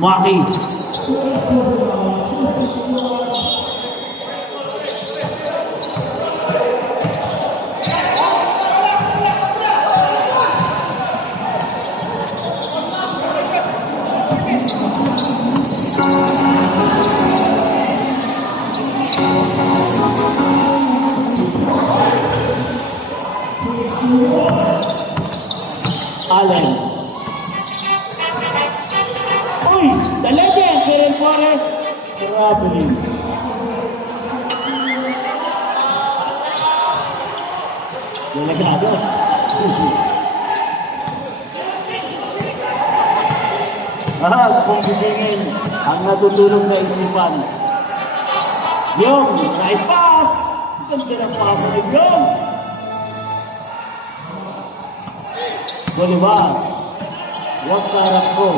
Maki. Allen. Uy! The legend! Karen Flores. Traveling. Delegado. Kung gisingin ang natutulog na isipan. Yung, nice pass! Ganda ng pass ni Yung! Bolivar. Wag sa harap ko.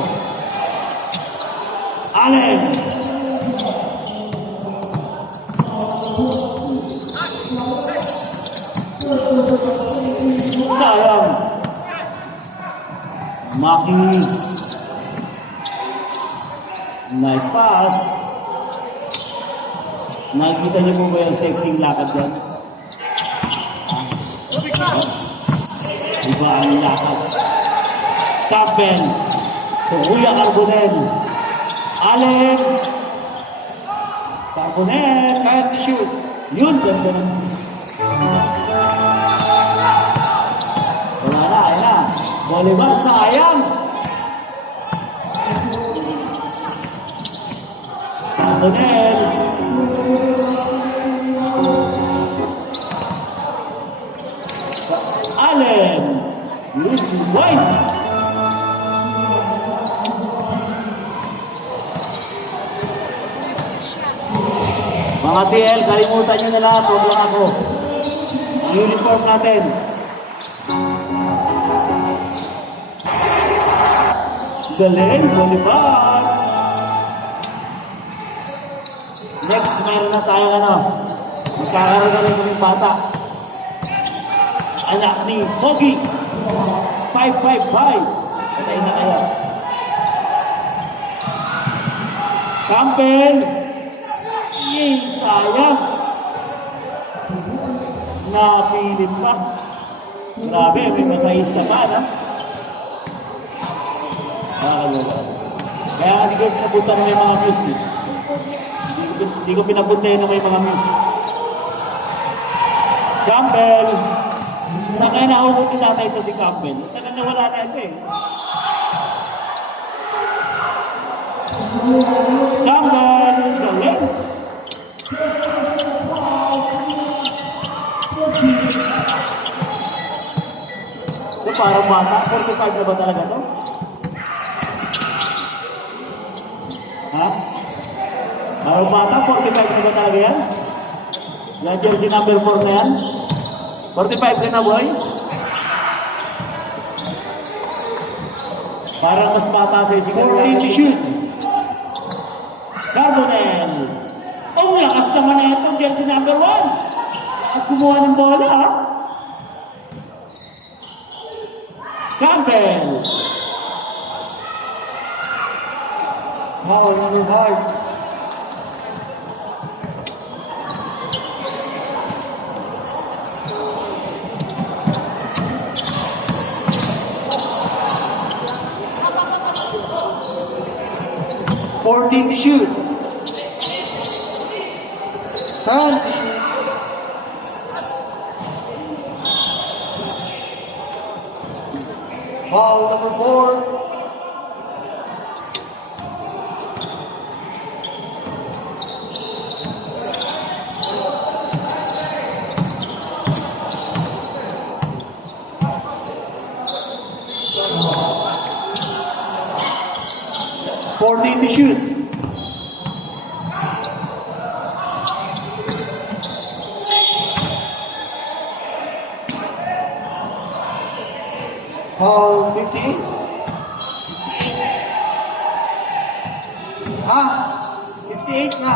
Allen. Sayang. Maki. Nice pass. Nakikita niyo po ba yung sexy lakad yan? Iba ang lakad. Campbell. Kuya Carbonell. Allen. Carbonell. Kahit to shoot. Yun, ganda naman. Wala na, ayun na. Bolivar, sayang. Carbonell. Allen. White. Mga TL, kalimutan nyo na lahat. Huwag lang ako. Ang uniform natin. Galing, Bolivar. Next, meron na tayong ano. Magkakaroon na rin kami bata. Anak ni Pogi. 555. Patay na kaya. Campbell. Sayang. Napilit pa. Grabe, may masahista pa, no? Kaya hindi ko pinapunta na may mga views, eh. Hindi ko pinapunta na may mga views. Campbell. Saan kaya nahuhutin natin ito si Campbell? Tagal na wala na ito, eh. Campbell. Galing. So parang bata, 45 na ba talaga to? Ha? Parang bata, 45 na ba talaga yan? Yan jersey number 4 na yan? 45 ka na, boy? Parang mas bata sa isigan. 40 to shoot. Carbonell. Oh, lakas naman na itong jersey number 1. Lakas kumuha ng bola, ha? Campbell. Foul number 5. Fourteen to shoot. 10 to shoot. Foul number 4. To shoot. Foul 58. Ah, 58 na.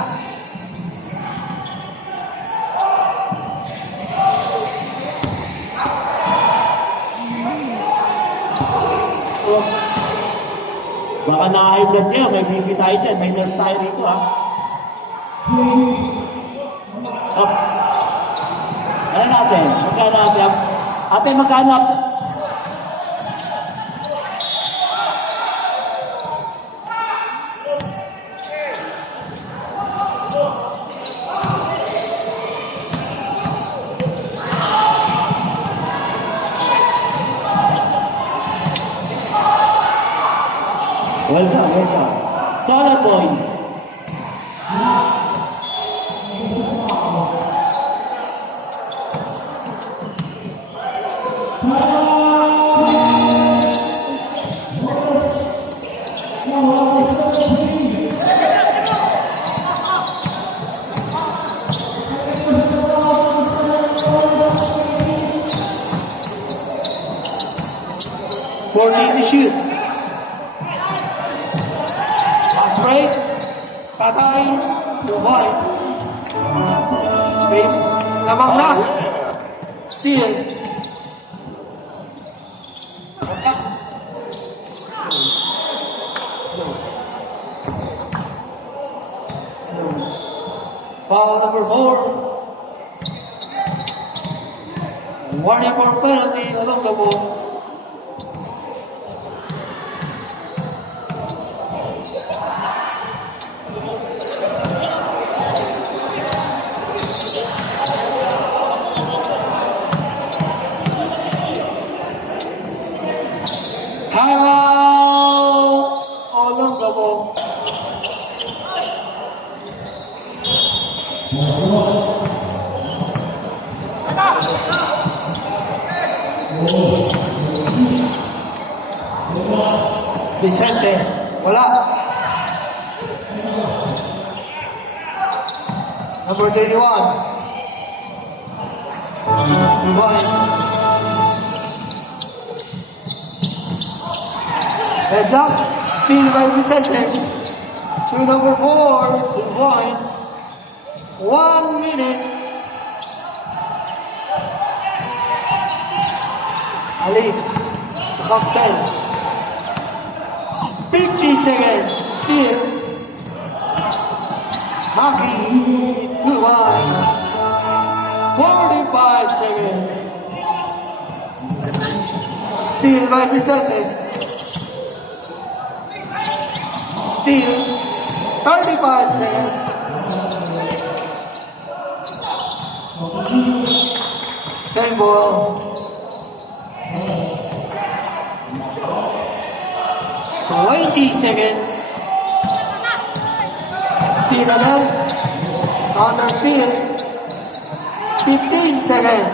Baka na-high blood kayo, may BP tayo dyan, may nurse tayo rito ha. Oh. Ano natin? Magkano natin? Ate, magkano? Welcome, welcome. Solar Boys. To shoot. Pass break. Patay. 2 points. Wait. Lamang na. Steal. Foul number 4. Warning for penalty along the ball. Timeout along the ball. Vicente, wala. Number 31. Divine. Heads up. Steal by Vicente. To number 4. Divine. 1 minute. Ali. Captain. 50 seconds. Steal. Maki. Divine. 45 seconds. Steal by Vicente. Steal. 35 seconds. Same ball. 20 seconds. Steal again. Counter steal. 15 seconds.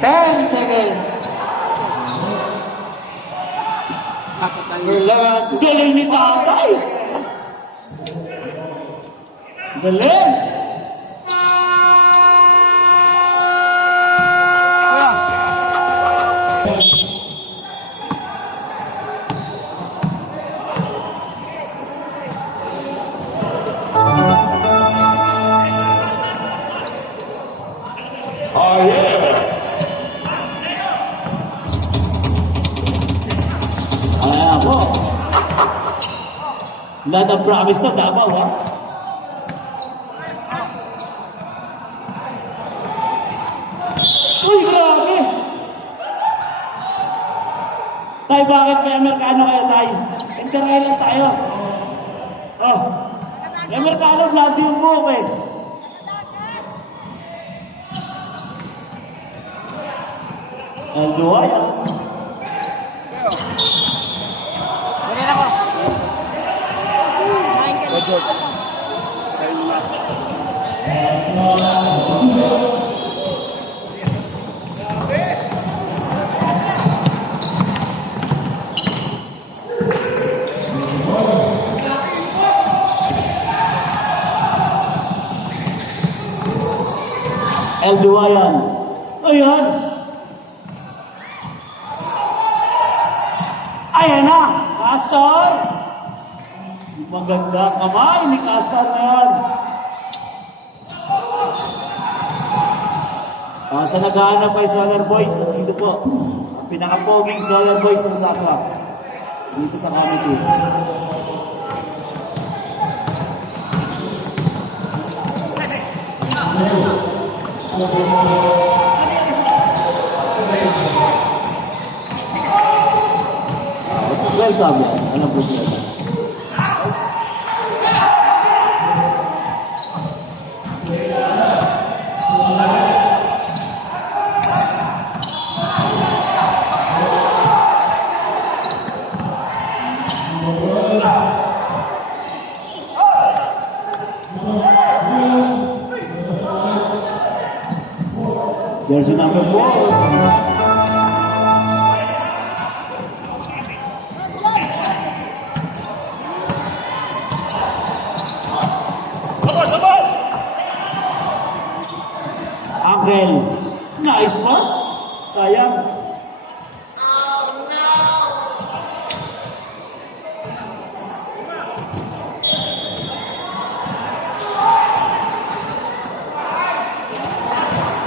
10 seconds. Number 11. Galing ni Tatay! Galing! Oh yeah! Ayan po. Lahat ng promise na Davao ha. Uy, grabe! Tay, bakit may Amerikano kayo, Tay? Inter-rail lang tayo. Oh, may Amerikano, blood yung buhok eh. Alduay ah. El Duayan. Ayan. Ayan na. Castor. Maganda kamay ni Castor na yan. Sa naghahanap ay Solar Boys. Dito po. pinaka-poging Solar Boys ng Sakwa. Dito sa committee. Welcome. Alam po siya. Jersey number 4. Angel. Nice pass. Sayang.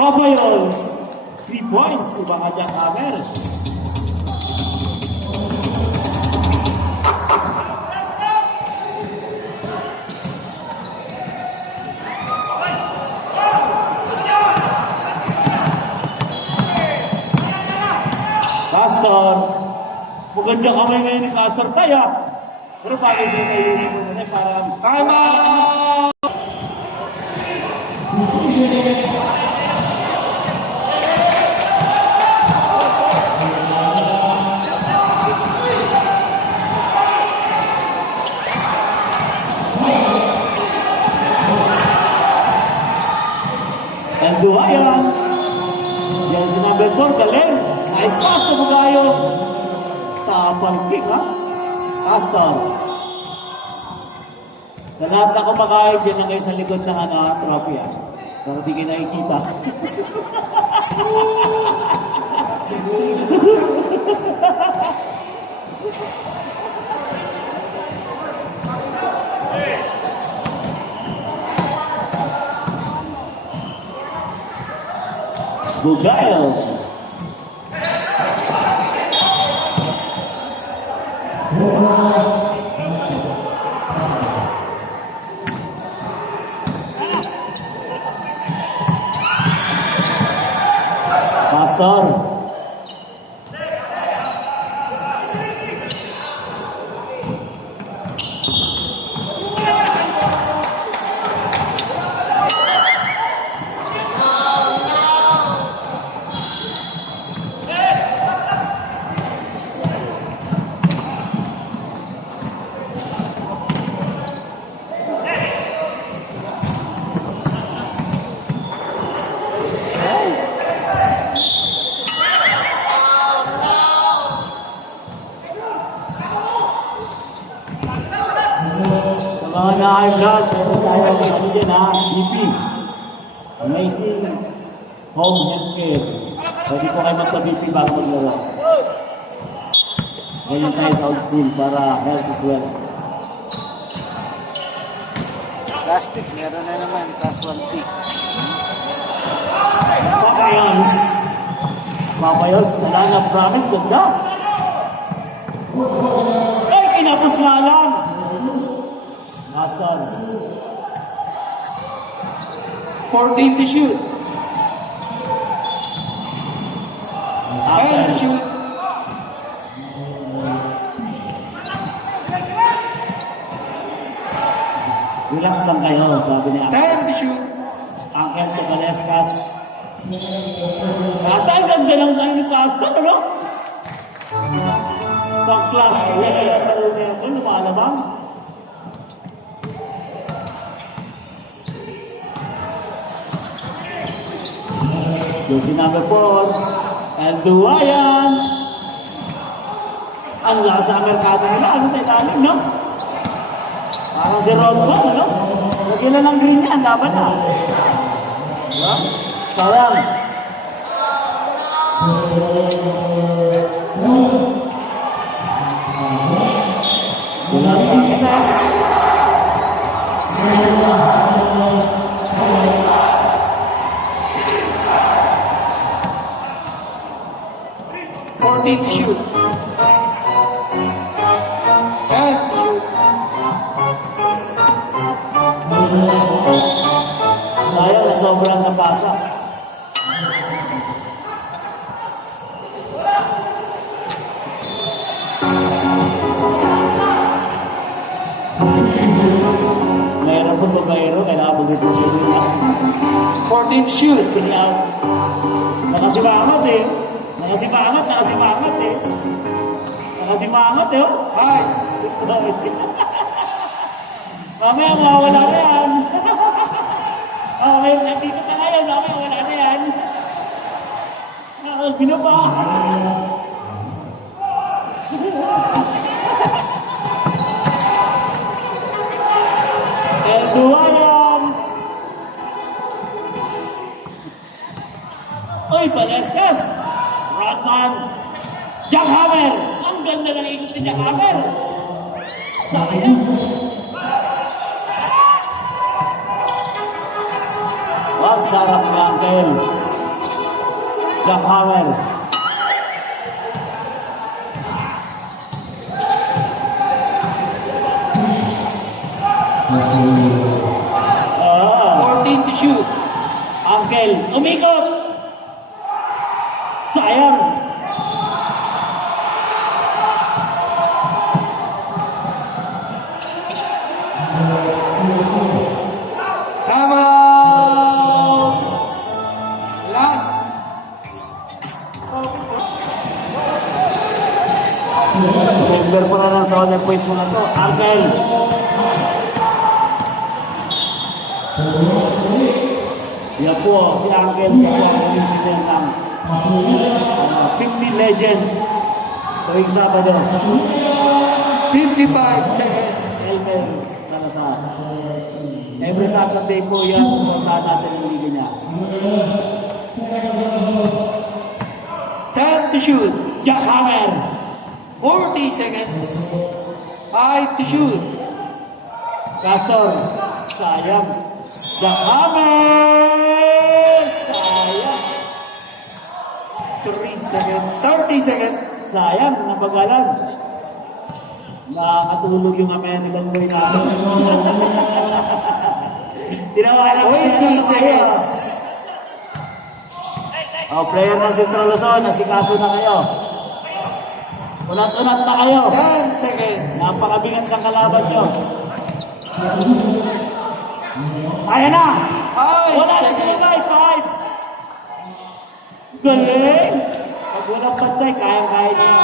Papayols. 3 points. Ibang adyang hammer. Pastor. Maganda kamay ngayon ni Pastor tayo. Pero bakit siya kayo yung muna parang... Time out! And Duhayan. Yan si number 4, galing. Nice pass na Bugayo. Tapang kick, ha? Pastor. Sa lahat na kumakain, dyan lang kayo sa likod ng trophy, ha? Para di kayo nakikita. Bugayo. Pastor. Sa mga na-high blood, meron tayo ano dyan ha, BP. Amazing home health care. Pwede po kayo magpa-BP bago maglaro. Ganyan tayo sa old school para health is wealth. Plastic, meron na naman. Casualty. Papayons. Papayons, wala na promise, ganda. Ay, kinapos nga lang. Master. 14 to shoot. 10 to shoot. Relax lang kayo, sabi niya. 10 to shoot. Angel to Galescas. Basta ang ganda lang tayo ni Pastor, ano? Pag-class, lumalabang. Jersey number 4, El Duayan. Ang lakas sa merkado nila, ano sa ilalim, no? Parang si Rodman, ano? Lagyan na ng green yan, laban na. Diba? Sayang. Mula sa Aquinas. 14 14 to shoot. 10 to shoot. Sayang na sobrang napasa. Mayroon po babayero, kailangan po dito siya nila. 14 to shoot. Kaya, nakasimangat eh. Nakasimangat eh. Nakasimangat eh, oh. High. Mamaya, mawawala na yan. Okay, nandito ka ngayon, mamaya, wala na yan. Binaba. Dua yan. Uy, Palestas. Rodman. Jackhammer. Ang ganda ng ikot ni Jackhammer. Sayang. Wag sarap ni Uncle. Jackhammer. Ah. 14 to shoot. Uncle, umikot! Sayang! Time out. Lat. Member pa na ng Southern Boys mga to. Uncle! Yan po, si Uncle, siya po ang president ng 50 Legend. Tuwing Sabado. 55 seconds. Elmer Salazar. Every Saturday po yan, supportahan natin ang liga niya. 10 to shoot. Jackhammer! 40 seconds. 5 to shoot. Castor, sayang. Jackhammer! Sayang. 3 seconds. 30 seconds. Sayang, napagalan. Nakatulog yung American boy natin. Tinawalan ko 20 seconds. Player ng Central Luzon, nasikaso na kayo. Unat-unat na kayo. 10 seconds. Napakabigat ng kalaban nyo. Kaya na! 5 Wala na seconds. sila, 5! Galing! Pag walang pantay, kaya-kaya na yan.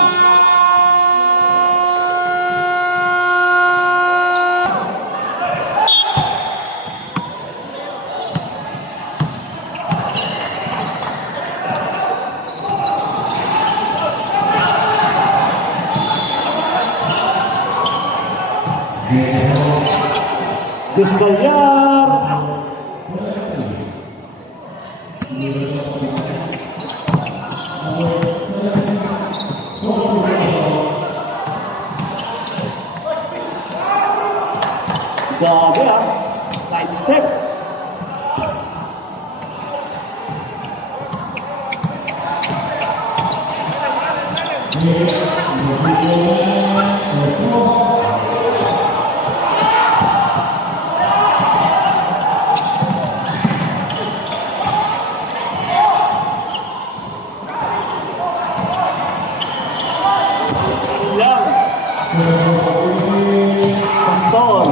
Biscalyar! Grabe ah! Side step! Lang! Pastor!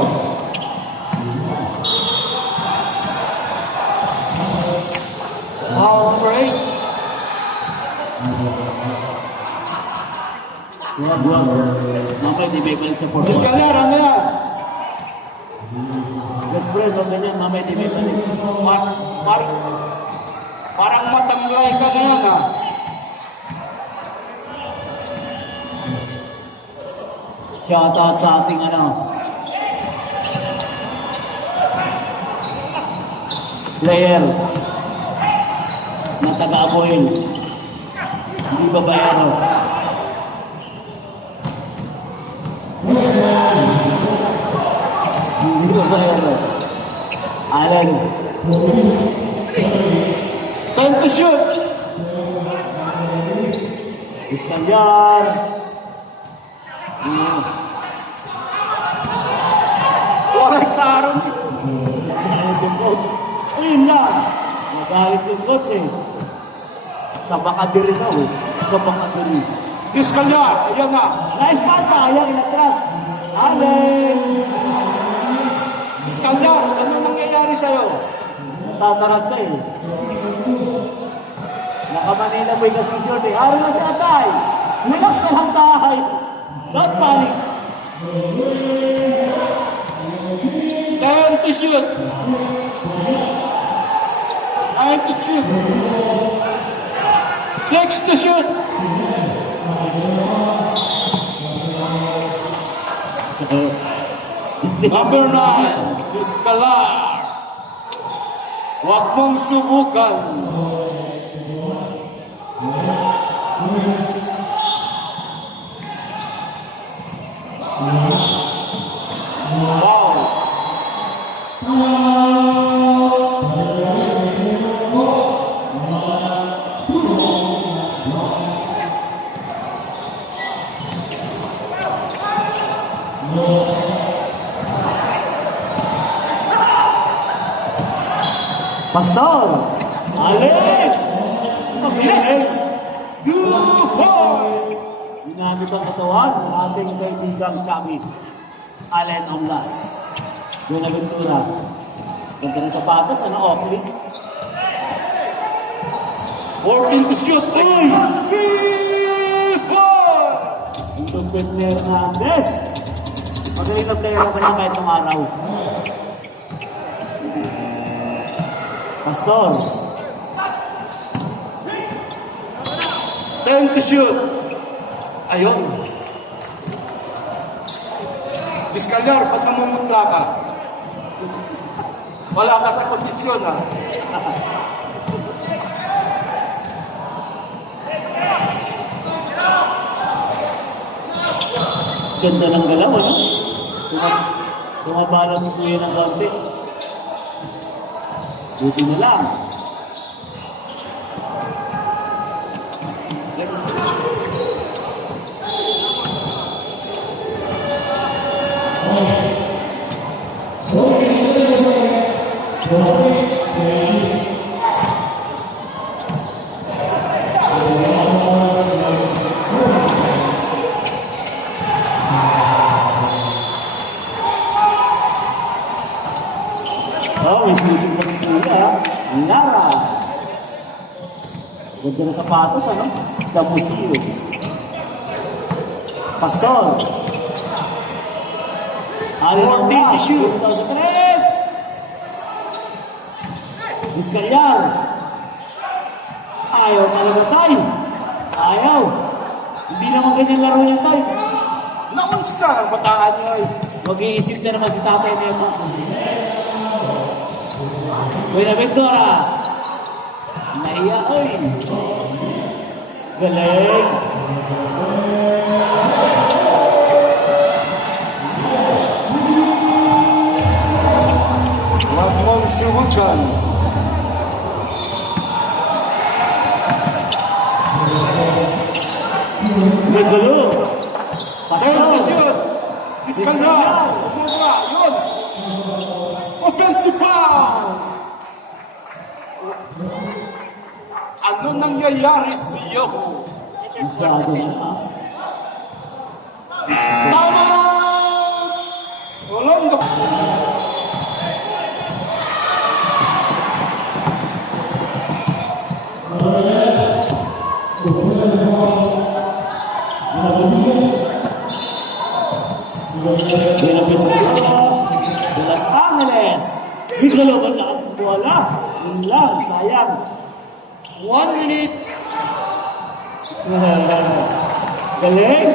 Foul break. Buwag. Mamaya di may balik sa Porto. Discalyar, ano yan? Yes, bro, huwag ganyan. Mamaya di may balik. Parang matamlay ka ngayon, ha? Shoutout sa ating player na taga-Abuel. Hindi ba bayaro? Hindi ba bayaro? Alan. 10 to shoot. Istalyan. Walang tarong. Magalit yung coach. Ayun lang. Magalit yung coach eh. Sa Bakadiri daw eh. Sa Bakadiri. Diskalya, ayan na. Nice pass, sayang inatras. Allen. Diskalya, ano nangyayari sa'yo? Tatarat ka eh. Naka-Manila Boy kasi yun eh. Araw na si Atay. Relax na lang tayo. Don't panic. 10 to shoot. 9 to shoot. 6 to shoot. Number 9, Discalar. Huwag mong subukan. Wow. Pastor. Allen. Yes. 2-4. Ginamit ang katawan ng ating kaibigang Chami. Allen Omlas. Buenaventura. Ganda ng sapatos, ano, Oakley? 14 to shoot. Uy! 3-4. Itong Ben Hernandez. Magaling na player na kanya kahit nung araw. Pastor. 10 to shoot. Ayun. Diskalyar, ba't namumutla ka? Wala ka sa kondisyon, ha? Ganda ng galaw, ano? Tumabala si Kuya ng kaunti. Buti na lang. Oh, may shooting pa si Kuya. Lara. Ganda na sapatos, ano? Kamusio. Pastor. Allen 14 to shoot. 2003. Vizcayar. Ayaw talaga tayo. Ayaw. Hindi naman ganyan laro niya tayo. Naunsa ang bataan nyo ay. Mag-iisip na naman si tatay niya ito. Buenaventura. Nahiya, oy. Galing. Huwag mong subukan. May gulo. 10 Pastor. to shoot. Diskalyar. Umubra. Yun. Offensive foul. Ano nangyayari sa iyo? Masyado na ha. Tama! Walang Buenaventura. De Los Angeles. May gulo ka lakas ng bola. Yun lang, sayang. 1 minute. Galing.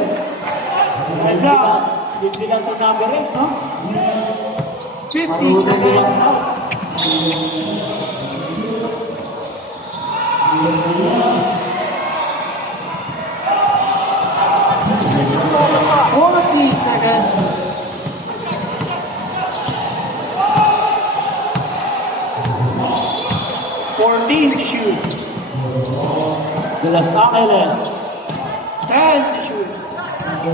Ganda. Simple lang ito number 8, no? 50 Marunong seconds. lang out. 40 seconds. To shoot. De Los Angeles. 10 to shoot. 20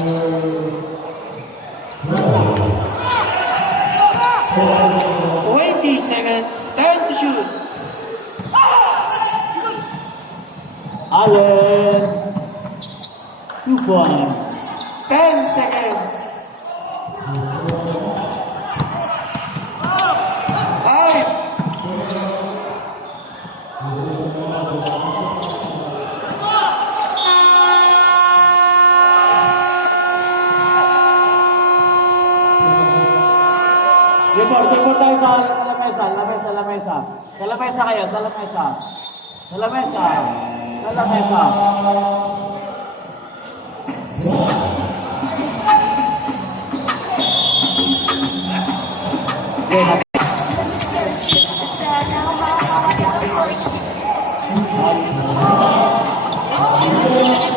seconds, 10 to shoot. Allen. 2 points. 10 seconds. 5. Report tayo sa lamesa. Sa lamesa kayo, sa lamesa. Sa lamesa. Sa lamesa. Okay,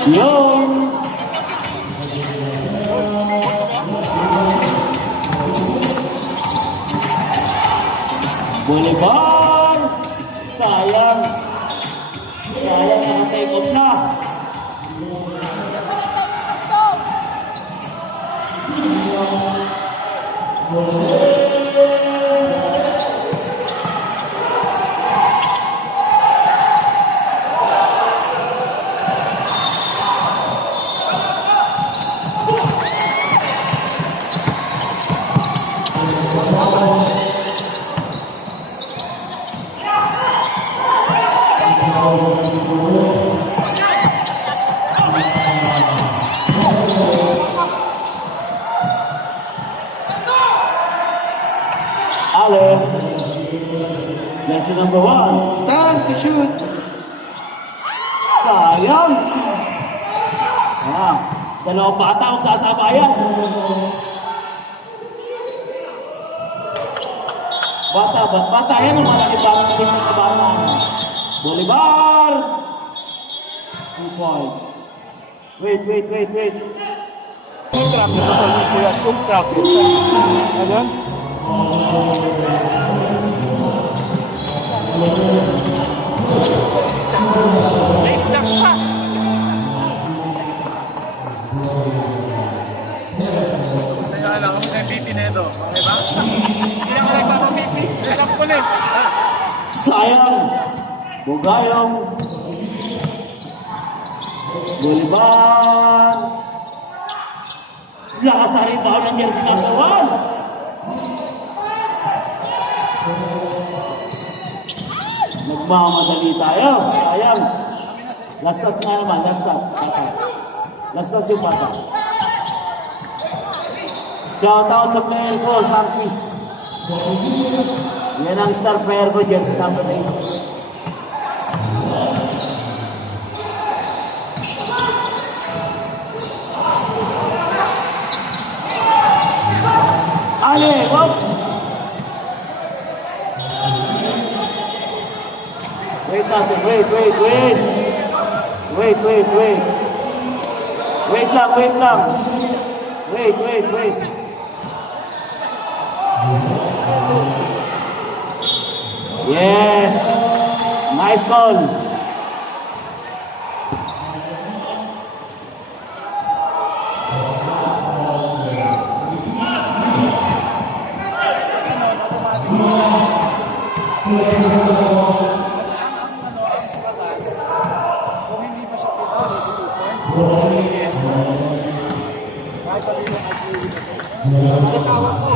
Yung Bolivar, sayang naka-take off na. Allen, that's the number 1. 10 to shoot. Sayang. Dalawang bata ang kasabayan. Bata yan ang malaki bata ng team ng kabataan. Bolivar. 2 points. Wait. Yung trap nito sa kuya, yung trap. Ayan. Nice knock pa. Kaya alam ko sa MVP nito. Okay ba? Hindi naman nagpapa-MVP. Alam ko na eh. Sayang. Bugayong. Bolivar. Lakas sa rebound ng jersey number 1. Nagmamadali tayo. Sayang. Last touch nga naman. Last touch. Bata. Last touch yung bata. Shout out sa player ko, Sarkis. Yan ang star player ko, jersey number 8. Ale, wag! Wait natin, wait. Wait lang. Wait. Yes! Nice call! Kung hindi pa siya pito, yes. Kahit sabi mo nagtawag ko.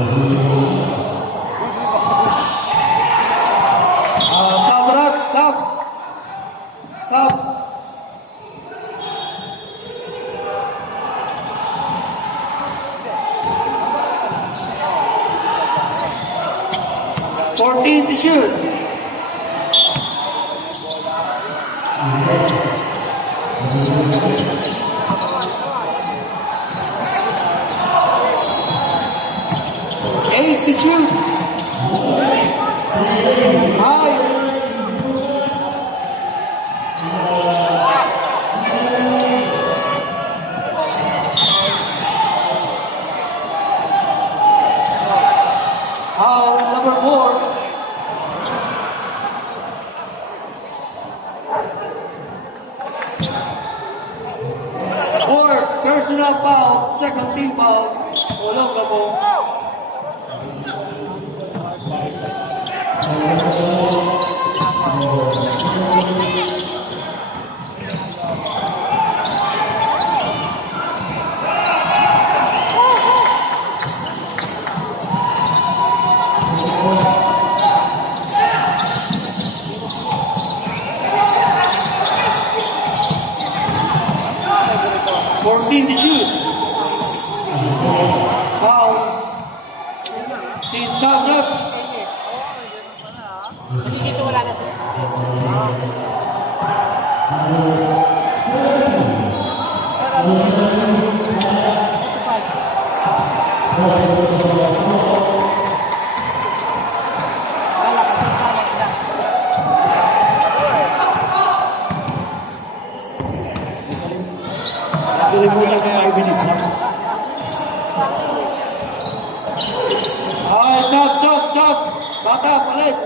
Sub, Rap. Sub. $14 to shoot. $8 to shoot. High. Foul number 4. Fourth personal foul, second team foul. Olongapo. To shoot. Foul. Team thumbs up. Dito wala na siya. Kalimutan ko yung Ivan exam. Ay, stop. Bata, palit.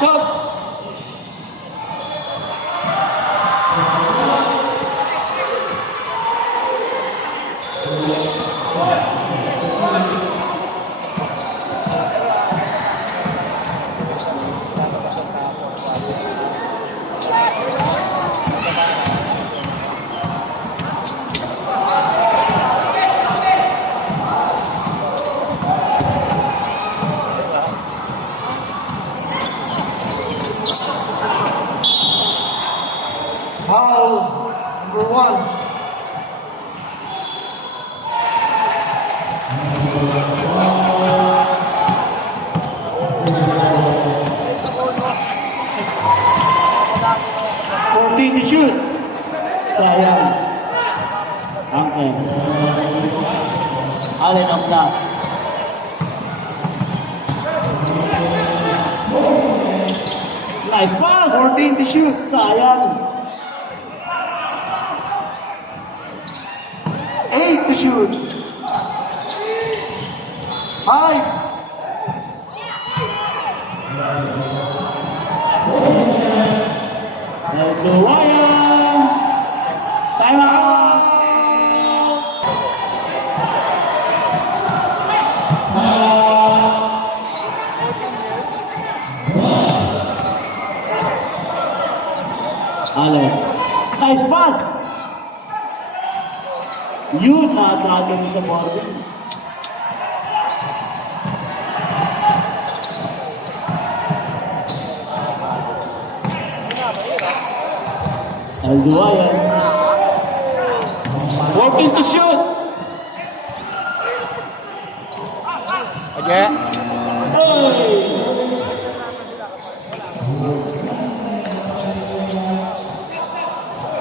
Stop. Foul number 1. To shoot. Sayang. Angkel. Allen ang plus. Nice pass! 14 to shoot. Sayang. 8 to shoot. 5. Luwayan! Time out! Allen. Nice pass! Yun, nakatrato mo sa boarding. Alduayan. 14 to shoot. Aja.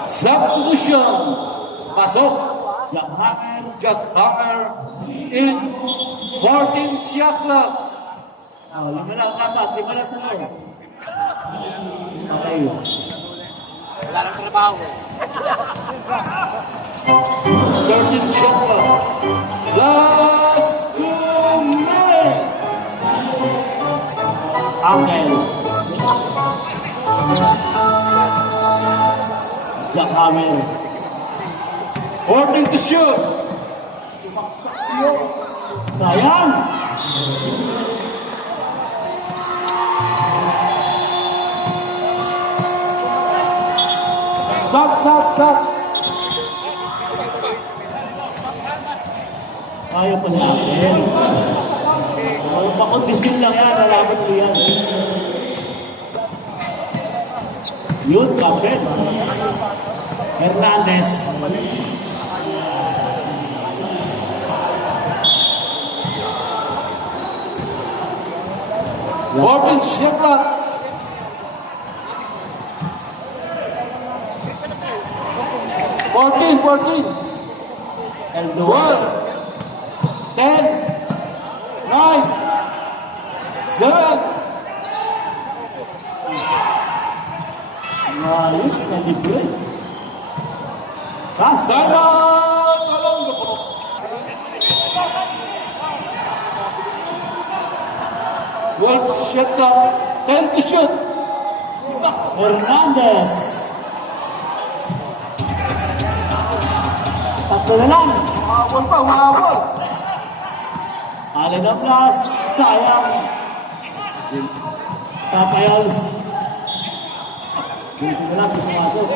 Substitution. Pasok. Jack Hanger in 14 shot clock. Oh, lima lang dapat. Lima lang sa loob. Okay. Wala nang trabaho. 13 shot clock. Last 2 minutes. Angel. Jack Hammer. 14 to shoot. Sayang! Shot. Ayaw pa natin. Pakondisyon lang yan. Nalaman mo yan. Yun, kapit. Hernandez. 14 shot clock. Fourteen. 12, Eldor. 10, 9, 7. Ayos na libre. Basta. Dalang Alongo po. Well, shot clock. 10 to shoot. Hernandez. Tatlo na lang. Umabol pa, umabol. Allen ang plus. Sayang. Tapayos. Dito na lang. Pumasok.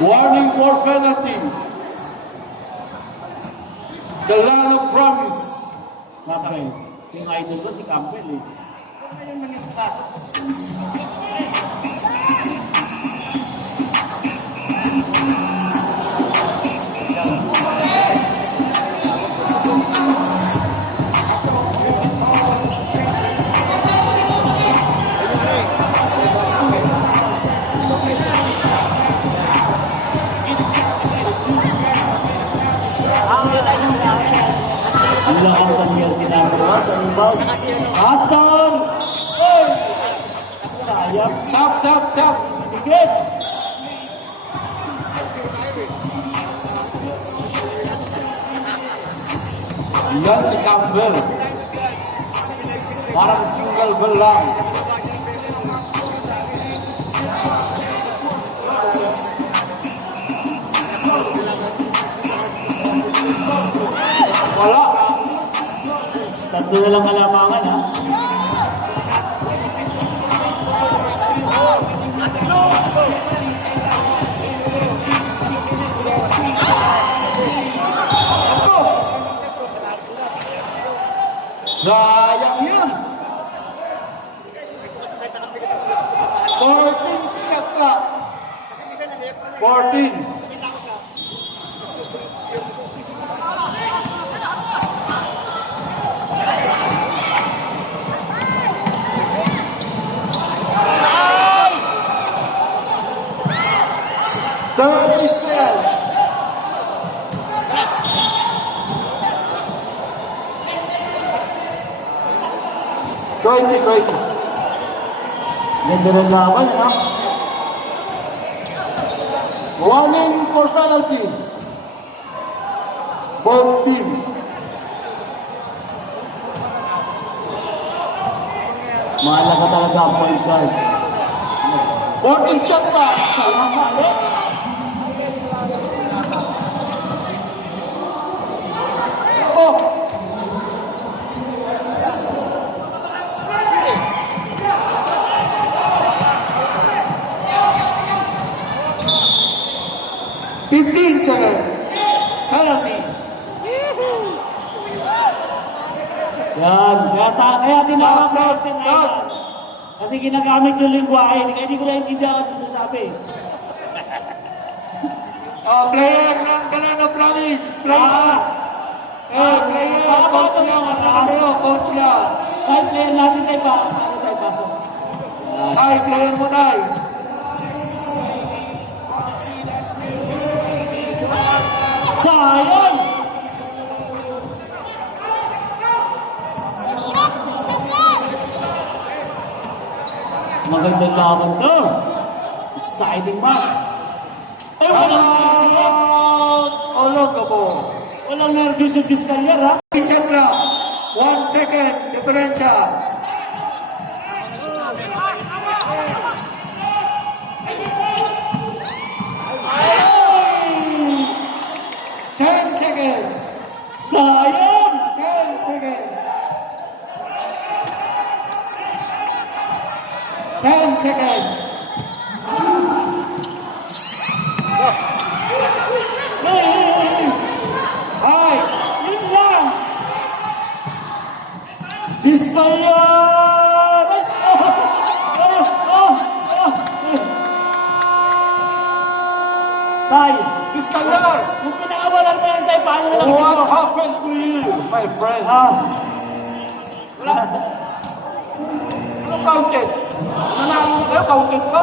Warning for penalty. The land of promise. Campbell. Yung idol ko si Campbell eh. Ang lakas ng year ginagawa sa rebound. Aston! Oy! Sayang. Sap. Higit! Yan si Campbell. Parang single ball lang. Wala. Tatlo na lang kalamangan ha. Sayang yan. 14 shot clock. 14. Thirty seconds. Twenty. Ganda ng laban ha. Warning for penalty. Both team. Mahalaga talaga ang point guard. 14 shot clock. Oh. Fifteen seconds. Penalty. Yan. Kaya tinawag ko Stop. yung kasi ginagamit yung lingwahe. Kaya hindi ko lang intindihan ang sinasabi. Player ng Galano Promise. Player. Player. Coach lang. Coach lang. Kahit player natin tayo pa. Ano tayo pasok? Ay, player mo na. Sayang! Magandang laban to. Exciting match. Ay, Olong ka po. walang nervous yung Vizcalyar ha. Shot clock. 1 second. Differential. Ay! 10 seconds. Sayang! 10 seconds. 10 seconds. Ay! Ay! Yun lang! Discayar! Tay, Iskandar! kung pinakawalan mo yan, tay, paano na lang What ito? happened to you, my friend? Wala. Ano counted? Nanalo na kayo, counted ka?